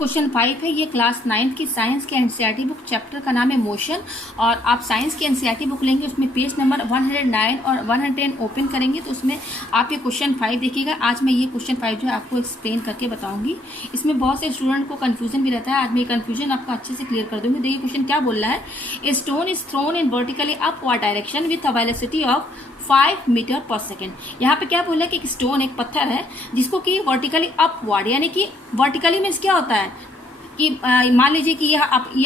Question 5 है, ये class 9 की साइंस के एनसीईआरटी बुक, चैप्टर का नाम है मोशन। और आप साइंस की एनसीईआरटी बुक लेंगे, उसमें पेज नंबर 109 और 110 ओपन करेंगे तो उसमें आप ये क्वेश्चन 5 देखिएगा। आज मैं ये क्वेश्चन 5 जो है आपको एक्सप्लेन करके बताऊंगी। इसमें बहुत से स्टूडेंट को कन्फ्यूजन भी रहता है, आज मैं ये कन्फ्यूजन आपको अच्छे से क्लियर कर दूंगी। देखिए क्वेश्चन क्या बोल रहा है, a stone is thrown in vertically upward direction with a velocity of 5 metre per second. यहाँ पे क्या बोला है कि एक स्टोन, एक पत्थर है जिसको कि वर्टिकली अपवर्ड, यानी कि वर्टिकली मीन्स क्या होता है कि मान लीजिए कि ये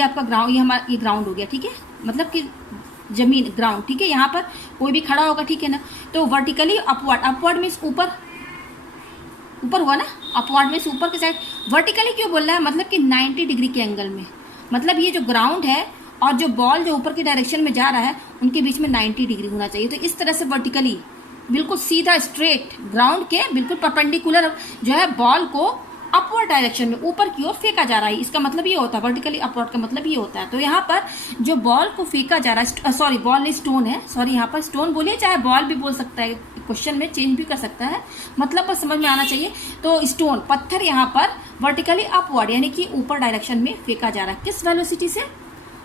आपका ग्राउंड, ये हमारा ये ग्राउंड हो गया, ठीक है, मतलब कि जमीन, ग्राउंड, ठीक है। यहाँ पर कोई भी खड़ा होगा, ठीक है ना, तो वर्टिकली अपवर्ड, अपवर्ड मीन्स ऊपर, ऊपर हुआ ना, अपवर्ड मीन्स ऊपर की साइड। वर्टिकली क्यों बोल रहा है, मतलब कि 90 डिग्री के एंगल में, मतलब ये जो ग्राउंड है और जो बॉल जो ऊपर की डायरेक्शन में जा रहा है उनके बीच में 90 डिग्री होना चाहिए। तो इस तरह से वर्टिकली बिल्कुल सीधा स्ट्रेट ग्राउंड के बिल्कुल परपेंडिकुलर जो है बॉल को अपवर्ड डायरेक्शन में ऊपर की ओर फेंका जा रहा है, इसका मतलब ये होता है, वर्टिकली अपवर्ड का मतलब ये होता है। तो यहाँ पर जो बॉल को फेंका जा रहा है, सॉरी बॉल नहीं स्टोन है, सॉरी यहाँ पर स्टोन बोलिए चाहे बॉल भी बोल सकता है, क्वेश्चन में चेंज भी कर सकता है, मतलब बस समझ में आना चाहिए। तो स्टोन, पत्थर यहाँ पर वर्टिकली अपवर्ड यानी कि ऊपर डायरेक्शन में फेंका जा रहा है, किस वेलोसिटी से,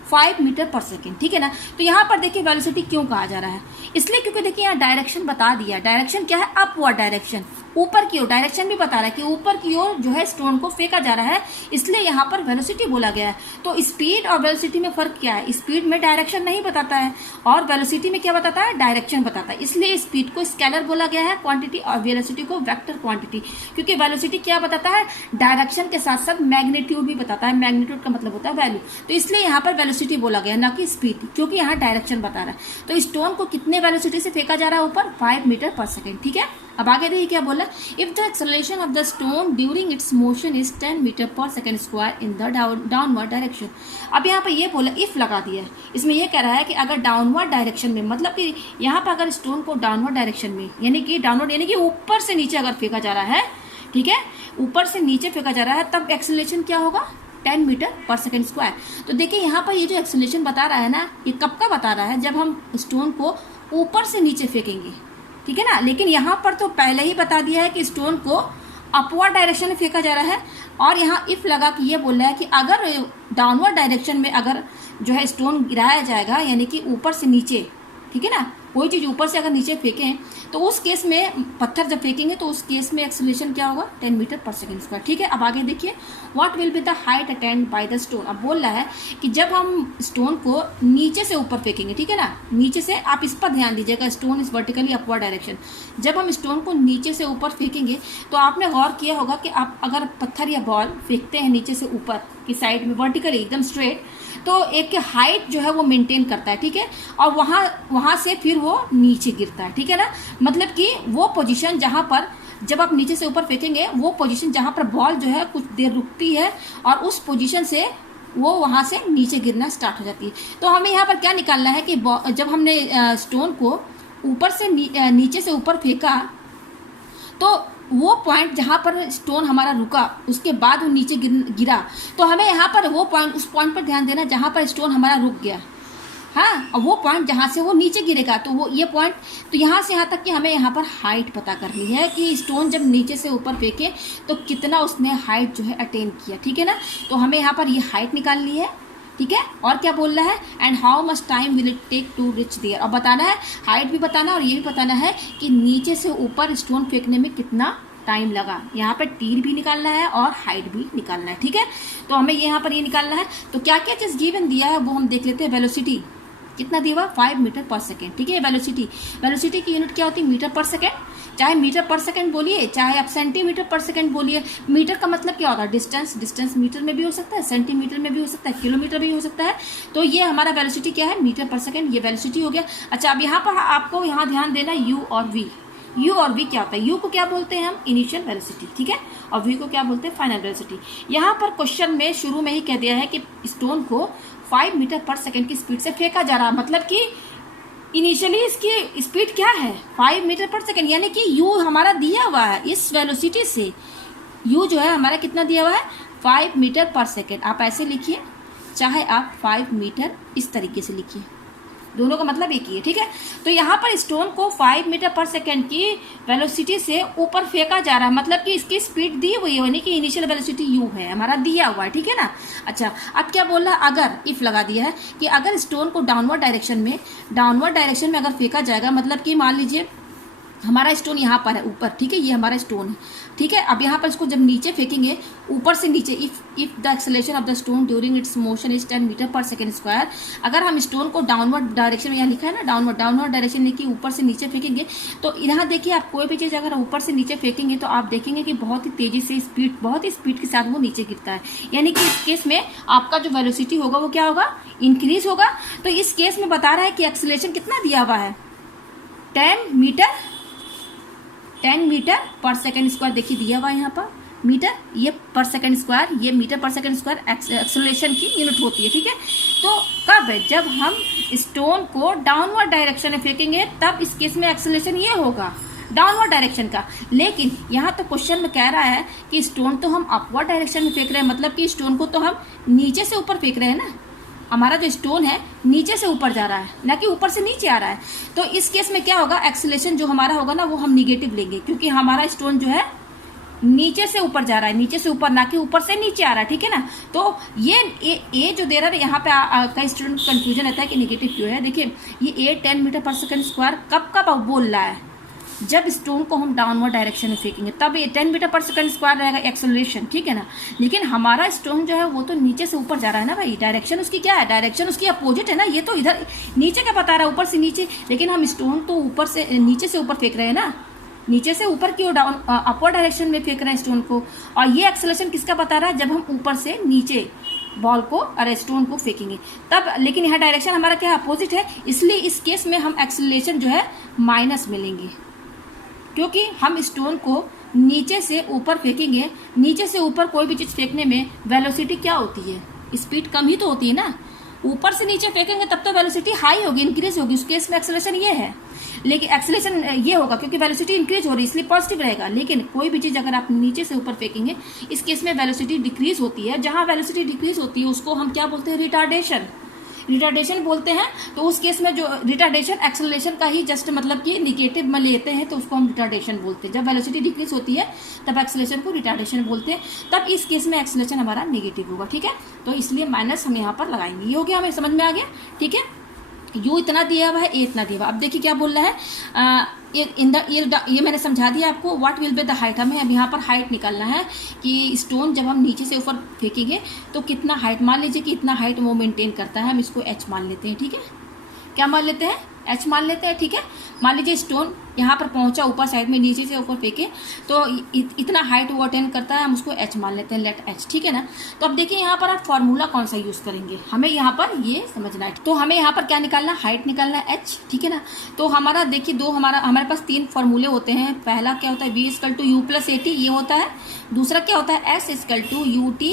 5 मीटर पर सेकेंड, ठीक है ना। तो यहाँ पर देखिए वेलोसिटी क्यों कहा जा रहा है, इसलिए क्योंकि देखिए यहाँ डायरेक्शन बता दिया, डायरेक्शन क्या है, अपवर्ड डायरेक्शन, ऊपर की ओर, डायरेक्शन भी बता रहा है कि ऊपर की ओर जो है स्टोन को फेंका जा रहा है, इसलिए यहाँ पर वेलोसिटी बोला गया है। तो स्पीड और वेलोसिटी में फर्क क्या है, स्पीड में डायरेक्शन नहीं बताता है और वेलोसिटी में क्या बताता है, डायरेक्शन बताता है। इसलिए स्पीड को स्केलर बोला गया है क्वांटिटी और वेलोसिटी को वेक्टर क्वांटिटी, क्योंकि वेलोसिटी क्या बताता है, डायरेक्शन के साथ साथ मैग्नीट्यूड भी बताता है, मैग्नीट्यूड का मतलब होता है वैल्यू। तो इसलिए यहाँ पर वेलोसिटी बोला गया ना कि स्पीड, क्योंकि यहाँ डायरेक्शन बता रहा है। तो स्टोन को कितने वेलोसिटी से फेंका जा रहा है ऊपर, 5 मीटर पर सेकेंड, ठीक है। अब आगे देखिए क्या बोला, if the acceleration of the stone during its motion is 10 metre per second square in the downward direction. अब यहाँ पर ये बोला, इफ लगा दिया है, इसमें ये कह रहा है कि अगर डाउनवर्ड डायरेक्शन में, मतलब कि यहाँ पर अगर स्टोन को डाउनवर्ड डायरेक्शन में, यानी कि डाउनवर्ड यानी कि ऊपर से नीचे अगर फेंका जा रहा है, ठीक है, ऊपर से नीचे फेंका जा रहा है, तब एक्सेलरेशन क्या होगा, 10 मीटर पर सेकेंड स्क्वायर। तो देखिए यहाँ पर ये जो एक्सेलरेशन बता रहा है ना, ये कब का बता रहा है, जब हम स्टोन को ऊपर से नीचे फेंकेंगे, ठीक है ना। लेकिन यहाँ पर तो पहले ही बता दिया है कि स्टोन को अपवर्ड डायरेक्शन में फेंका जा रहा है, और यहाँ इफ लगा कि ये बोल रहा है कि अगर डाउनवर्ड डायरेक्शन में अगर जो है स्टोन गिराया जाएगा, यानी कि ऊपर से नीचे, ठीक है ना, कोई चीज़ ऊपर से अगर नीचे फेंकें तो उस केस में, पत्थर जब फेंकेंगे तो उस केस में एक्सेलरेशन क्या होगा, 10 मीटर पर सेकेंड स्क्वायर, ठीक है। अब आगे देखिए, what will be the height attend by the stone. अब बोल रहा है कि जब हम स्टोन को नीचे से ऊपर फेंकेंगे, ठीक है ना, नीचे से, आप इस पर ध्यान दीजिएगा, stone is vertically upward direction, जब हम स्टोन को नीचे से ऊपर फेंकेंगे तो आपने गौर किया होगा कि आप अगर पत्थर या बॉल फेंकते हैं नीचे से ऊपर की साइड में वर्टिकली एकदम स्ट्रेट, तो एक हाइट जो है वो मेंटेन करता है, ठीक है, और वहाँ से फिर वो नीचे गिरता है, ठीक है ना। मतलब कि वो पोजीशन जहाँ पर जब आप नीचे से ऊपर फेंकेंगे, वो पोजीशन जहाँ पर बॉल जो है कुछ देर रुकती है और उस पोजीशन से वो वहाँ से नीचे गिरना स्टार्ट हो जाती है। तो हमें यहाँ पर क्या निकालना है कि जब हमने स्टोन को ऊपर से नीचे से ऊपर फेंका, तो वो पॉइंट जहाँ पर स्टोन हमारा रुका, उसके बाद वो नीचे गिरा, तो हमें यहाँ पर वो पॉइंट, उस पॉइंट पर ध्यान देना जहाँ पर स्टोन हमारा रुक गया, हाँ, और वो पॉइंट जहाँ से वो नीचे गिरेगा, तो वो ये पॉइंट, तो यहाँ से यहाँ तक कि हमें यहाँ पर हाइट पता करनी है कि स्टोन जब नीचे से ऊपर फेंके तो कितना उसने हाइट जो है अटेन किया, ठीक है ना। तो हमें यहाँ पर ये हाइट निकालनी है, ठीक है। और क्या बोल रहा है, and how much time will it take to reach there. और बताना है, हाइट भी बताना और ये भी बताना है कि नीचे से ऊपर स्टोन फेंकने में कितना टाइम लगा। यहाँ पर टीर भी निकालना है और हाइट भी निकालना है, ठीक है। तो हमें यहाँ पर ये निकालना है। तो क्या क्या चीज़ गिवन दिया है वो हम देख लेते हैं। वेलोसिटी कितना दिया हुआ, 5 मीटर पर सेकेंड, ठीक है। वेलोसिटी की यूनिट क्या होती है, मीटर पर सेकेंड, चाहे मीटर पर सेकेंड बोलिए, चाहे आप सेंटीमीटर पर सेकेंड बोलिए। मीटर का मतलब क्या होता है, डिस्टेंस मीटर में भी हो सकता है, सेंटीमीटर में भी हो सकता है, किलोमीटर भी हो सकता है। तो ये हमारा वेलोसिटी क्या है, मीटर पर सेकेंड, ये वेलोसिटी हो गया। अच्छा, अब यहाँ पर आपको यहाँ ध्यान देना, यू और वी। यू और वी क्या होता है, यू को क्या बोलते हैं हम, इनिशियल वेलोसिटी, ठीक है, और वी को क्या बोलते हैं, फाइनल वेलोसिटी। यहाँ पर क्वेश्चन में शुरू में ही कह दिया है कि स्टोन को 5 मीटर पर सेकेंड की स्पीड से फेंका जा रहा, मतलब कि इनिशियली इसकी स्पीड क्या है, 5 मीटर पर सेकेंड, यानी कि यू हमारा दिया हुआ है इस वेलोसिटी से, यू जो है हमारा कितना दिया हुआ है, 5 मीटर पर सेकेंड। आप ऐसे लिखिए, चाहे आप 5 मीटर इस तरीके से लिखिए, दोनों का मतलब एक ही है, ठीक है। तो यहाँ पर स्टोन को 5 मीटर पर सेकेंड की वेलोसिटी से ऊपर फेंका जा रहा है, मतलब कि इसकी स्पीड दी हुई है, यानी कि इनिशियल वेलोसिटी u है, हमारा दिया हुआ है, ठीक है ना। अच्छा, अब क्या बोल रहा है, अगर इफ लगा दिया है कि अगर स्टोन को डाउनवर्ड डायरेक्शन में अगर फेंका जाएगा, मतलब कि मान लीजिए हमारा स्टोन यहाँ पर है ऊपर, ठीक है, ये हमारा स्टोन है, ठीक है। अब यहाँ पर इसको जब नीचे फेंकेंगे, ऊपर से नीचे, if the acceleration of the stone during its motion is 10 metre per second square, अगर हम स्टोन को डाउनवर्ड डायरेक्शन में, यहाँ लिखा है ना डाउनवर्ड डायरेक्शन में कि ऊपर से नीचे फेंकेंगे, तो यहाँ देखिए आप कोई भी चीज़ अगर ऊपर से नीचे फेंकेंगे तो आप देखेंगे कि बहुत ही तेजी से बहुत ही स्पीड के साथ वो नीचे गिरता है, यानी कि इस केस में आपका जो वेलोसिटी होगा वो क्या होगा, इंक्रीज होगा। तो इस केस में बता रहा है कि एक्सेलरेशन कितना दिया हुआ है, 10 मीटर पर सेकेंड स्क्वायर, देखिए दिया हुआ है यहाँ पर मीटर, ये पर सेकेंड स्क्वायर, ये metre per second square acceleration की यूनिट होती है, ठीक है। तो कब, जब हम स्टोन को डाउनवर्ड डायरेक्शन में फेंकेंगे तब इस केस में एक्सेलरेशन ये होगा डाउनवर्ड डायरेक्शन का। लेकिन यहाँ तो क्वेश्चन में कह रहा है कि स्टोन तो हम अपवर्ड डायरेक्शन में फेंक रहे हैं, मतलब कि स्टोन को तो हम नीचे से ऊपर फेंक रहे हैं ना, हमारा जो स्टोन है नीचे से ऊपर जा रहा है, ना कि ऊपर से नीचे आ रहा है। तो इस केस में क्या होगा, एक्सेलरेशन जो हमारा होगा ना वो हम निगेटिव लेंगे, क्योंकि हमारा स्टोन जो है नीचे से ऊपर जा रहा है, नीचे से ऊपर, ना कि ऊपर से नीचे आ रहा है, ठीक है ना। तो ये जो दे रहा है यहाँ पे कई स्टूडेंट कंफ्यूजन रहता है कि निगेटिव क्यों है। देखिए ये 10 मीटर पर सेकेंड स्क्वायर कब बोल रहा है, जब स्टोन को हम डाउनवर्ड डायरेक्शन में फेंकेंगे तब ये 10 मीटर पर सेकंड स्क्वायर रहेगा एक्सेलरेशन, ठीक है ना। लेकिन हमारा स्टोन जो है वो तो नीचे से ऊपर जा रहा है ना भाई, डायरेक्शन उसकी क्या है, डायरेक्शन उसकी अपोजिट है ना, ये तो इधर नीचे का बता रहा है ऊपर से नीचे, लेकिन हम स्टोन तो ऊपर से नीचे से ऊपर फेंक रहे हैं ना, नीचे से ऊपर की ओर डाउन अपवर्ड डायरेक्शन में फेंक रहे हैं स्टोन को। और ये एक्सेलरेशन किसका बता रहा है, जब हम ऊपर से नीचे बॉल को और स्टोन को फेंकेंगे तब। लेकिन यहाँ डायरेक्शन हमारा क्या अपोजिट है, इसलिए इस केस में हम एक्सेलरेशन जो है माइनस मिलेंगे, क्योंकि हम स्टोन को नीचे से ऊपर फेंकेंगे। नीचे से ऊपर कोई भी चीज़ फेंकने में वेलोसिटी क्या होती है, स्पीड कम ही तो होती है ना। ऊपर से नीचे फेंकेंगे तब तो वेलोसिटी हाई होगी, इंक्रीज होगी, उस केस में एक्सेलरेशन ये है, लेकिन एक्सेलरेशन ये होगा क्योंकि वेलोसिटी इंक्रीज हो रही है इसलिए पॉजिटिव रहेगा। लेकिन कोई भी चीज़ अगर आप नीचे से ऊपर फेंकेंगे इस केस में वेलोसिटी डिक्रीज होती है। जहाँ वेलोसिटी डिक्रीज होती है उसको हम क्या बोलते हैं, रिटार्डेशन बोलते हैं। तो उस केस में जो रिटार्डेशन एक्सेलरेशन का ही जस्ट मतलब कि निगेटिव में लेते हैं तो उसको हम रिटार्डेशन बोलते हैं। जब वेलोसिटी डिक्रीज होती है तब एक्सेलरेशन को रिटार्डेशन बोलते हैं, तब इस केस में एक्सेलरेशन हमारा नेगेटिव होगा, ठीक है। तो इसलिए माइनस हम यहाँ पर लगाएंगे। ये हो गया, हमें समझ में आ गया, ठीक है। यू इतना दिया हुआ है, ए इतना दिया हुआ। अब देखिए क्या बोल रहा है, ये मैंने समझा दिया आपको। What will be the height, हमें अब यहाँ पर हाइट निकालना है कि स्टोन जब हम नीचे से ऊपर फेंकेंगे तो कितना हाइट, मान लीजिए कि इतना हाइट वो मेंटेन करता है, हम इसको h मान लेते हैं, ठीक है। क्या मान लेते हैं, h मान लेते हैं, ठीक है। मान लीजिए स्टोन यहाँ पर पहुँचा ऊपर साइड में, नीचे से ऊपर फेंके तो इतना हाइट वो अटेंड करता है, हम उसको h मान लेते हैं, लेट h, ठीक है ना। तो अब देखिए यहाँ पर आप फॉर्मूला कौन सा यूज़ करेंगे, हमें यहाँ पर ये समझना है। तो हमें यहाँ पर क्या निकालना, हाइट निकालना है h, ठीक है ना। तो हमारा देखिए हमारे पास 3 फॉर्मूले होते हैं। पहला क्या होता है, v = u + at, ये होता है। दूसरा क्या होता है, s = ut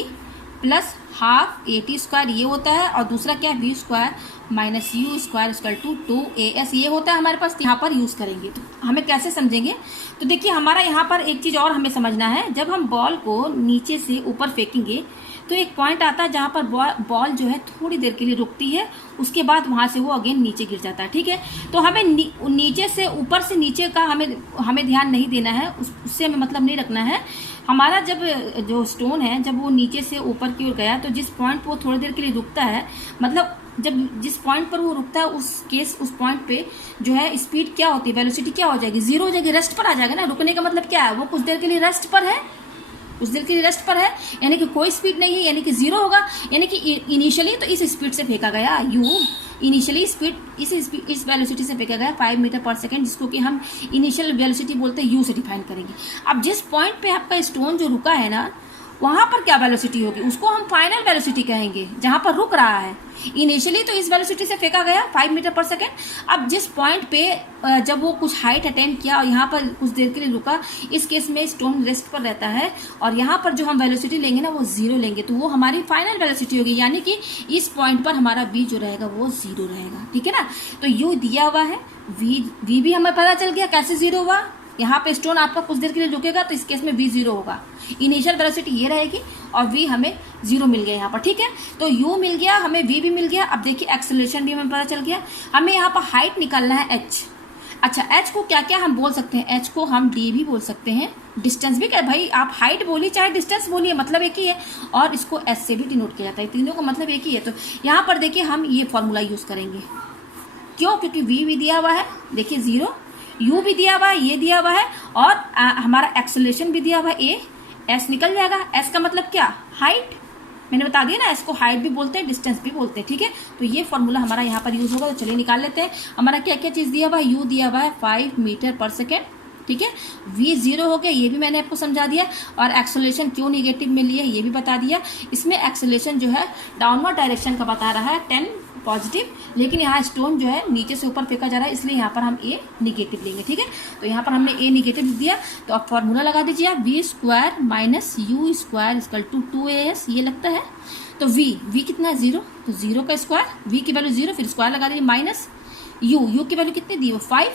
+ हाफ at², ये होता है। और दूसरा क्या है, v² - u² = 2as, ये होता है हमारे पास। यहाँ पर यूज़ करेंगे तो हमें कैसे समझेंगे, तो देखिए हमारा यहाँ पर एक चीज़ और हमें समझना है। जब हम बॉल को नीचे से ऊपर फेंकेंगे तो एक पॉइंट आता है जहाँ पर बॉल जो है थोड़ी देर के लिए रुकती है, उसके बाद वहाँ से वो अगेन नीचे गिर जाता है, ठीक है। तो हमें नीचे से ऊपर से नीचे का हमें ध्यान नहीं देना है, उससे हमें मतलब नहीं रखना है। हमारा जब जो स्टोन है जब वो नीचे से ऊपर की ओर गया तो जिस पॉइंट पर वो थोड़ी देर के लिए रुकता है, मतलब जब जिस पॉइंट पर वो रुकता है उस पॉइंट पे जो है स्पीड क्या होती है, वेलोसिटी क्या हो जाएगी, 0 हो जाएगी, रेस्ट पर आ जाएगा ना। रुकने का मतलब क्या है, वो कुछ देर के लिए रेस्ट पर है, उस देर के लिए रेस्ट पर है, यानी कि कोई स्पीड नहीं है, यानी कि 0 होगा। यानी कि इनिशियली तो इस स्पीड से फेंका गया इनिशियली स्पीड इस वेलोसिटी से फेंका गया 5 मीटर पर सेकेंड, जिसको कि हम इनिशियल वेलोसिटी बोलते हैं, u से डिफाइन करेंगे। अब जिस पॉइंट पे आपका स्टोन जो रुका है ना वहाँ पर क्या वेलोसिटी होगी, उसको हम फाइनल वेलोसिटी कहेंगे, जहाँ पर रुक रहा है। इनिशियली तो इस वेलोसिटी से फेंका गया 5 मीटर पर सेकेंड। अब जिस पॉइंट पे जब वो कुछ हाइट अटेंड किया और यहाँ पर कुछ देर के लिए रुका, इस केस में स्टोन रेस्ट पर रहता है और यहाँ पर जो हम वेलोसिटी लेंगे ना वो 0 लेंगे, तो वो हमारी फाइनल वेलोसिटी होगी। यानी कि इस पॉइंट पर हमारा v जो रहेगा वो 0 रहेगा, ठीक है ना। तो u दिया हुआ है, v भी हमें पता चल गया कैसे 0 हुआ, यहाँ पे स्टोन आपका कुछ देर के लिए रुकेगा, तो इस केस में v 0 होगा। इनिशियल वेलोसिटी ये रहेगी और v हमें 0 मिल गया यहाँ पर, ठीक है। तो u मिल गया, हमें v भी मिल गया। अब देखिए एक्सेलरेशन भी हमें पता चल गया। हमें यहाँ पर हाइट निकालना है h। अच्छा, h को क्या क्या हम बोल सकते हैं? h को हम d भी बोल सकते हैं, डिस्टेंस भी। क्या भाई, आप हाइट बोलिए चाहे डिस्टेंस बोलिए, मतलब एक ही है। और इसको s से भी डिनोट किया जाता है, तीनों का मतलब एक ही है। तो यहाँ पर देखिए हम ये फॉर्मूला यूज करेंगे। क्यों? क्योंकि v भी दिया हुआ है, देखिए 0, u भी दिया हुआ है, ये दिया हुआ है, और हमारा एक्सेलरेशन भी दिया हुआ है a, s निकल जाएगा। s का मतलब क्या? हाइट। मैंने बता दिया ना, इसको हाइट भी बोलते हैं, डिस्टेंस भी बोलते हैं, ठीक है। तो ये फॉर्मूला हमारा यहाँ पर यूज होगा। तो चलिए निकाल लेते हैं। हमारा क्या क्या चीज़ दिया हुआ है? u दिया हुआ है 5 मीटर पर सेकेंड, ठीक है। v 0 हो गया, ये भी मैंने आपको समझा दिया। और एक्सेलरेशन क्यों निगेटिव में लिए ये भी बता दिया। इसमें एक्सेलरेशन जो है डाउनवर्ड डायरेक्शन का बता रहा है, 10 पॉजिटिव, लेकिन यहाँ स्टोन जो है नीचे से ऊपर फेंका जा रहा है, इसलिए यहाँ पर हम ए निगेटिव लेंगे, ठीक है। तो यहाँ पर हमने ए निगेटिव दिया। तो अब फॉर्मूला लगा दीजिए आप, v square minus u square equal to 2as, ये लगता है। तो v कितना है? 0, तो 0 का स्क्वायर, v की वैल्यू 0, फिर स्क्वायर लगा दीजिए, माइनस यू की वैल्यू कितनी दी? वो 5,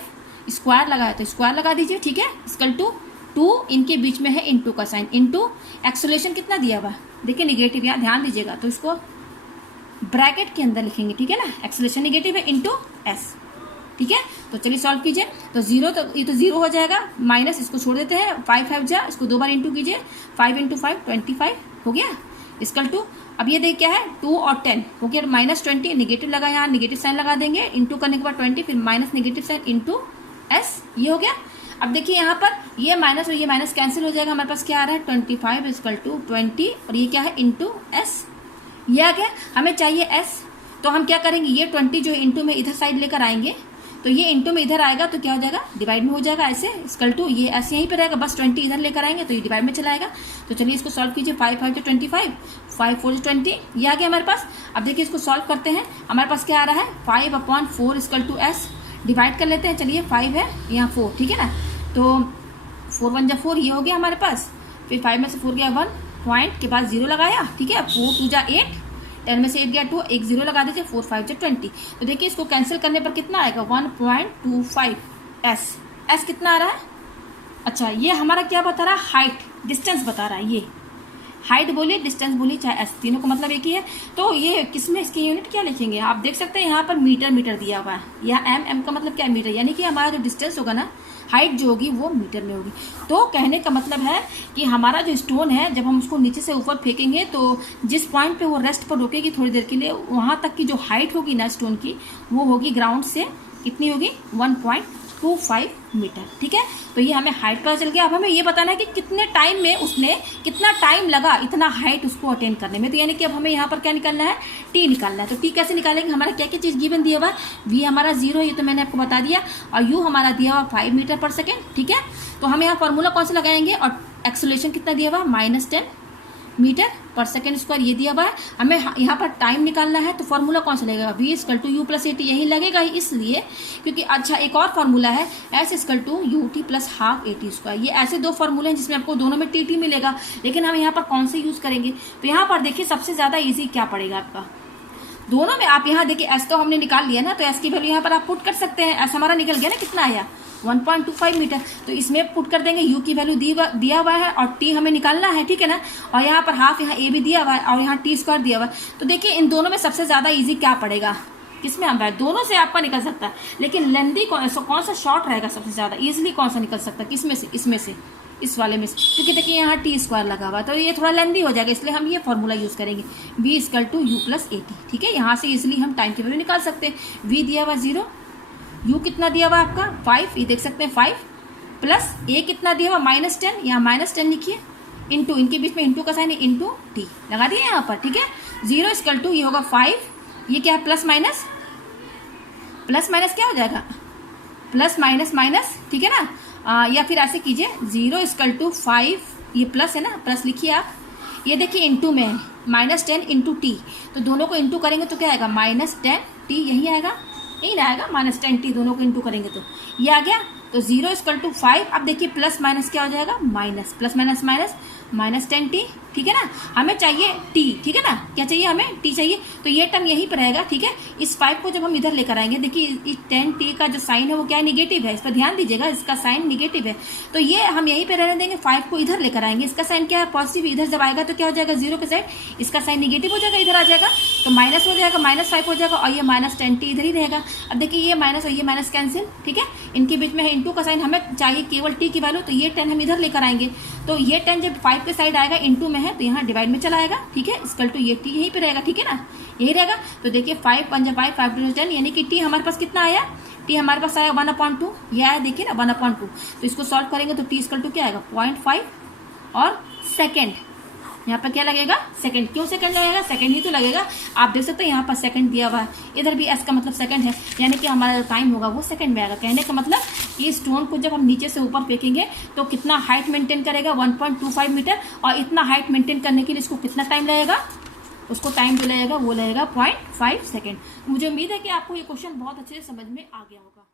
स्क्वायर लगाया तो स्क्वायर लगा दीजिए, ठीक है। इक्वल टू 2, इनके बीच में है इनटू का साइन, इनटू एक्सेलरेशन कितना दिया हुआ? देखिए निगेटिव, यहाँ ध्यान दीजिएगा, तो इसको ब्रैकेट के अंदर लिखेंगे, ठीक है ना। एक्सेलरेशन निगेटिव है, इनटू s, ठीक है। तो चलिए सॉल्व कीजिए। तो 0, तो ये तो 0 हो जाएगा, माइनस इसको छोड़ देते हैं, 5 5 जा, इसको 2 बार इंटू कीजिए, 5 इंटू 5 25 हो गया। इक्वल टू, अब ये देख क्या है? 2 और 10 हो गया, माइनस 20, निगेटिव लगा, यहाँ निगेटिव साइन लगा देंगे, इंटू करने के बाद 20, फिर minus negative sine into s, ये हो गया। अब देखिए यहाँ पर ये माइनस और ये माइनस कैंसिल हो जाएगा, हमारे पास क्या आ रहा है? 25 इक्वल टू 20, और ये क्या है? इंटू s, ये आ गया। हमें चाहिए s, तो हम क्या करेंगे? ये 20 जो इंटू में इधर साइड लेकर आएंगे, तो ये इंटू में इधर आएगा तो क्या हो जाएगा? डिवाइड में हो जाएगा ऐसे, इक्वल टू ये s यहीं पे रहेगा, बस 20 इधर लेकर आएंगे तो ये डिवाइड में चला आएगा। तो चलिए इसको सॉल्व कीजिए। 5 5 तो 25, 5 4 20, ये आ गया हमारे पास। अब देखिए इसको सॉल्व करते हैं, हमारे पास क्या आ रहा है? 5/4 इक्वल टू s, डिवाइड कर लेते हैं। चलिए 5 है, यहाँ 4, ठीक है ना। तो 4 1 जा 4, ये हो गया हमारे पास। फिर 5 में से 4 गया 1, पॉइंट के बाद 0 लगाया, ठीक है। 4 2 जा 8, 10 में से 8 गया 2, एक 0 लगा दीजिए, 4 5 जा 20। तो देखिए इसको कैंसिल करने पर कितना आएगा? 1.25 s कितना आ रहा है? अच्छा, ये हमारा क्या बता रहा है? हाइट, डिस्टेंस बता रहा है। ये हाइट बोलिए, डिस्टेंस बोलिए, चाहे s, तीनों का मतलब एक ही है। तो ये किसमें इसकी यूनिट क्या लिखेंगे? आप देख सकते हैं यहाँ पर मीटर दिया हुआ है, यहाँ m का मतलब क्या है? मीटर, यानी कि हमारा जो डिस्टेंस होगा ना, हाइट जो होगी वो मीटर में होगी। तो कहने का मतलब है कि हमारा जो स्टोन है, जब हम उसको नीचे से ऊपर फेंकेंगे तो जिस पॉइंट पे वो रेस्ट पर रुकेगी थोड़ी देर के लिए, वहाँ तक की जो हाइट होगी ना स्टोन की, वो होगी ग्राउंड से कितनी होगी? 1.25 मीटर, ठीक है। तो ये हमें हाइट पता चल गया। अब हमें ये बताना है कि कितने टाइम में उसने, कितना टाइम लगा इतना हाइट उसको अटेन करने में। तो यानी कि अब हमें यहाँ पर क्या निकालना है? टी निकालना है। तो टी कैसे निकालेंगे? हमारा क्या क्या चीज़ गिवन दिया हुआ है? वी हमारा 0, ये तो मैंने आपको बता दिया, और यू हमारा दिया हुआ 5 मीटर पर सेकेंड, ठीक है। तो हम यहाँ फॉर्मूला कौन सा लगाएंगे? और एक्सेलरेशन कितना दिया हुआ? -10 मीटर पर सेकेंड स्क्वायर, ये दिया हुआ है। हमें यहाँ पर टाइम निकालना है, तो फॉर्मूला कौन सा लगेगा? v equal to u plus AT, यही लगेगा ही इसलिए क्योंकि अच्छा एक और फॉर्मूला है s equal to UT plus half AT square. ये ऐसे दो फॉर्मूले हैं जिसमें आपको दोनों में TT मिलेगा, लेकिन हम यहाँ पर कौन से यूज करेंगे? तो यहाँ पर देखिए सबसे ज्यादा ईजी क्या पड़ेगा आपका? दोनों में आप यहाँ देखिए s तो हमने निकाल लिया ना, तो s की वैल्यू यहाँ पर आप पुट कर सकते हैं। s हमारा निकल गया ना, कितना आया? 1.25 मीटर। तो इसमें पुट कर देंगे, u की वैल्यू दिया हुआ है और t हमें निकालना है, ठीक है ना। और यहाँ पर हाफ, यहाँ a भी दिया हुआ है और यहाँ t स्क्वायर दिया हुआ है। तो देखिए इन दोनों में सबसे ज्यादा इजी क्या पड़ेगा? किसमें हम बैठ? दोनों से आपका निकल सकता है, लेकिन लेंदी कौन सा शॉर्ट रहेगा सबसे ज्यादा इजिली? कौन सा निकल सकता है? किसमें से? इसमें से, इस वाले में से, क्योंकि देखिए यहाँ टी स्क्वायर लगा हुआ, तो ये थोड़ा लेंदी हो जाएगा, इसलिए हम ये फॉर्मूला यूज करेंगे, v equal to u plus AT, ठीक है। यहाँ से इजिली हम टाइम की वैल्यू निकाल सकते हैं। v दिया हुआ 0, u कितना दिया हुआ आपका? 5, ये देख सकते हैं 5, प्लस a कितना दिया हुआ? -10, यहाँ -10 लिखिए, इंटू, इनके बीच में इंटू का साइन है, इंटू t लगा दिए यहाँ पर, ठीक है। 0 इक्वल टू, ये होगा 5, ये क्या है? प्लस माइनस क्या हो जाएगा? प्लस माइनस, ठीक है ना। या फिर ऐसे कीजिए, 0 इक्वल टू 5, ये प्लस है ना, प्लस लिखिए आप। ये देखिए इंटू में है, -10 इंटू टी, तो दोनों को इंटू करेंगे तो क्या आएगा? -10t, यही आएगा, यही ना आएगा, -10t, दोनों को इंटू करेंगे तो ये आ गया। तो 0 इक्वल टू 5, अब देखिए प्लस माइनस क्या हो जाएगा? माइनस, प्लस माइनस -10t ठीक है ना, हमें चाहिए टी, ठीक है ना, क्या चाहिए हमें, टी चाहिए, तो ये टर्म यहीं पर रहेगा, ठीक है। इस 5 को जब हम इधर लेकर आएंगे, देखिए इस 10t का जो साइन है वो क्या है, निगेटिव है, इस पर ध्यान दीजिएगा, इसका साइन निगेटिव है, तो ये हम यहीं पे रहने देंगे, 5 को इधर लेकर आएंगे, इसका साइन क्या है, पॉजिटिव, इधर जब आएगा तो क्या हो जाएगा, 0 के साइड, इसका साइन निगेटिव हो जाएगा, इधर आ जाएगा, तो माइनस हो जाएगा, -5 हो जाएगा, और ये -10t इधर ही रहेगा। अब देखिए ये माइनस और ये माइनस कैंसिल, ठीक है, इनके बीच में है इंटू का साइन, हमें चाहिए केवल t की वैल्यू, तो ये 10 हम इधर लेकर आएंगे, तो ये 10 जब 5 के साइड आएगा इंटू में है तो यहाँ डिवाइड में चला आएगा, ठीक है, इसकल टू ये t यहीं पे रहेगा, ठीक है ना, यही रहेगा। तो देखिए 5 पंजा 5, 5 टू 10, यानी कि t हमारे पास कितना आया, t हमारे पास आया 1/2, ये आया देखिए ना 1/2, तो इसको सॉल्व करेंगे तो t इसकल टू क्या आएगा 0.5 और सेकेंड, यहाँ पर क्या लगेगा, सेकंड, क्यों सेकंड लगेगा, सेकंड ही तो लगेगा, आप देख सकते हैं यहाँ पर सेकंड दिया हुआ है, इधर भी s का मतलब सेकंड है, यानी कि हमारा जो टाइम होगा वो सेकंड में आएगा। कहने का मतलब ये स्टोन को जब हम नीचे से ऊपर फेंकेंगे तो कितना हाइट मेंटेन करेगा, 1.25 मीटर, और इतना हाइट मेंटेन करने के लिए इसको कितना टाइम लगेगा, उसको टाइम जो लगेगा वो लगेगा 0.5 सेकेंड। मुझे उम्मीद है कि आपको ये क्वेश्चन बहुत अच्छे से समझ में आ गया होगा।